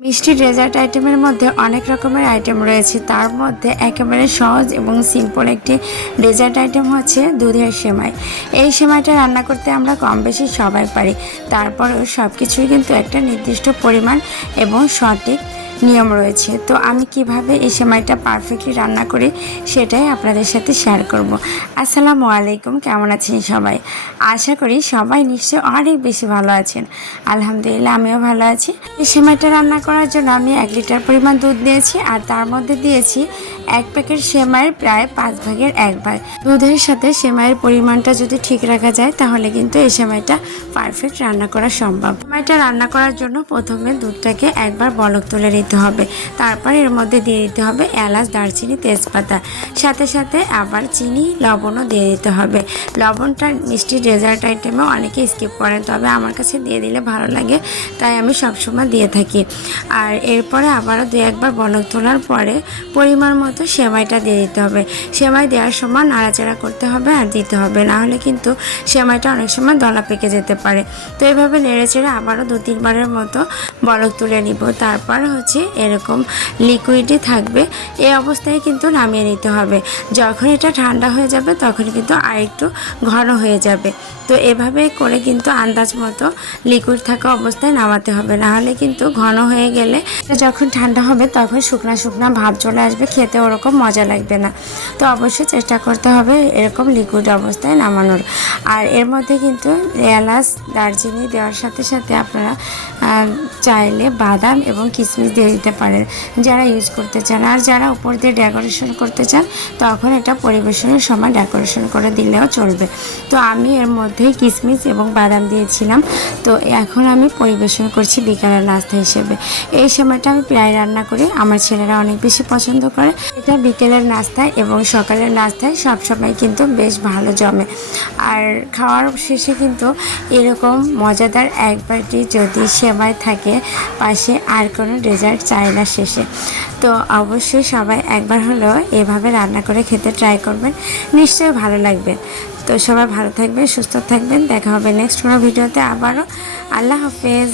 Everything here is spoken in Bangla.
মিষ্টি ডেজার্ট আইটেমের মধ্যে অনেক রকমের আইটেম রয়েছে। তার মধ্যে একেবারে সহজ এবং সিম্পল একটি ডেজার্ট আইটেম হচ্ছে দুধের সেমাই। এই সেমাইটা রান্না করতে আমরা কম বেশি সবাই পারি। তারপরেও সব কিছুই কিন্তু একটা নির্দিষ্ট পরিমাণ এবং সঠিক নিয়ম রয়েছে। তো আমি কীভাবে এই সেমাইটা পারফেক্টলি রান্না করি সেটাই আপনাদের সাথে শেয়ার করব। আসসালামু আলাইকুম, কেমন আছেন সবাই? আশা করি সবাই নিশ্চয়ই অনেক বেশি ভালো আছেন। আলহামদুলিল্লাহ, আমিও ভালো আছি। এই সেমাইটা রান্না করার জন্য আমি এক লিটার পরিমাণ দুধ নিয়েছি আর তার মধ্যে দিয়েছি এক প্যাকেট সেমাইয়ের প্রায় পাঁচ ভাগের এক ভাগ। দুধের সাথে সেমাইয়ের পরিমাণটা যদি ঠিক রাখা যায়, তাহলে কিন্তু এই সেমাইটা পারফেক্ট রান্না করা সম্ভব। সেমাইটা রান্না করার জন্য প্রথমে দুধটাকে একবার বলক তুলে নিতে হবে। তারপর এর মধ্যে দিয়ে দিতে হবে এলাচ, দারচিনি, তেজপাতা। সাথে সাথে আবার চিনি, লবণও দিয়ে দিতে হবে। লবণটা মিষ্টি ডেজার্ট আইটেমে অনেকে স্কিপ করেন, তবে আমার কাছে দিয়ে দিলে ভালো লাগে, তাই আমি সবসময় দিয়ে থাকি। আর এরপরে আবারও দু একবার বলক তোলার পরে পরিমাণ মতো সেমাইটা দিয়ে দিতে হবে। সেমাই দেওয়ার সময় নাড়াচাড়া করতে হবে আর দিতে হবে, না হলে কিন্তু সেমাইটা অনেক সময় দলা পেকে যেতে পারে। তো এইভাবে নেড়ে চেড়ে আবারও দু তিনবারের মতো বলক তুলে নিব। তারপর হচ্ছে এরকম লিকুইডই থাকবে, এই অবস্থায় কিন্তু নামিয়ে নিতে হবে। যখন এটা ঠান্ডা হয়ে যাবে, তখন কিন্তু আরেকটু ঘন হয়ে যাবে। তো এভাবে করে কিন্তু আন্দাজ মতো লিকুইড থাকা অবস্থায় নামাতে হবে। না হলে কিন্তু ঘন হয়ে গেলে যখন ঠান্ডা হবে, তখন শুকনা শুকনা ভাব চলে আসবে, খেতে ওরকম মজা লাগবে না। তো অবশ্যই চেষ্টা করতে হবে এরকম লিকুইড অবস্থায় নামানোর। আর এর মধ্যে কিন্তু এলাচ, দারচিনি দেওয়ার সাথে সাথে আপনারা চাইলে বাদাম এবং কিশমিশ দিয়ে দিতে পারেন। যারা ইউজ করতে চান আর যারা উপর দিয়ে ডেকোরেশন করতে চান, তখন এটা পরিবেশনের সময় ডেকোরেশন করে দিলেও চলবে। তো আমি এর মধ্যেই কিশমিশ এবং বাদাম দিয়েছিলাম। তো এখন আমি পরিবেশন করছি বিকালের নাস্তা হিসেবে। এই সময়টা আমি প্রায় রান্না করি, আমার ছেলেরা অনেক বেশি পছন্দ করে। এটা বিকেলের নাস্তায় এবং সকালের নাস্তায় সব সময় কিন্তু বেশ ভালো জমে। আর খাওয়ার শেষে কিন্তু এরকম মজাদার এক বাটি যদি সেমাই থাকে, পাশে আর কোনো ডেজার্ট চায় না শেষে। তো অবশ্যই সবাই একবার হলেও এভাবে রান্না করে খেতে ট্রাই করবেন, নিশ্চয়ই ভালো লাগবে। তো সবাই ভালো থাকবেন, সুস্থ থাকবেন, দেখা হবে নেক্সট কোনো ভিডিওতে আবারও। আল্লাহ হাফেজ।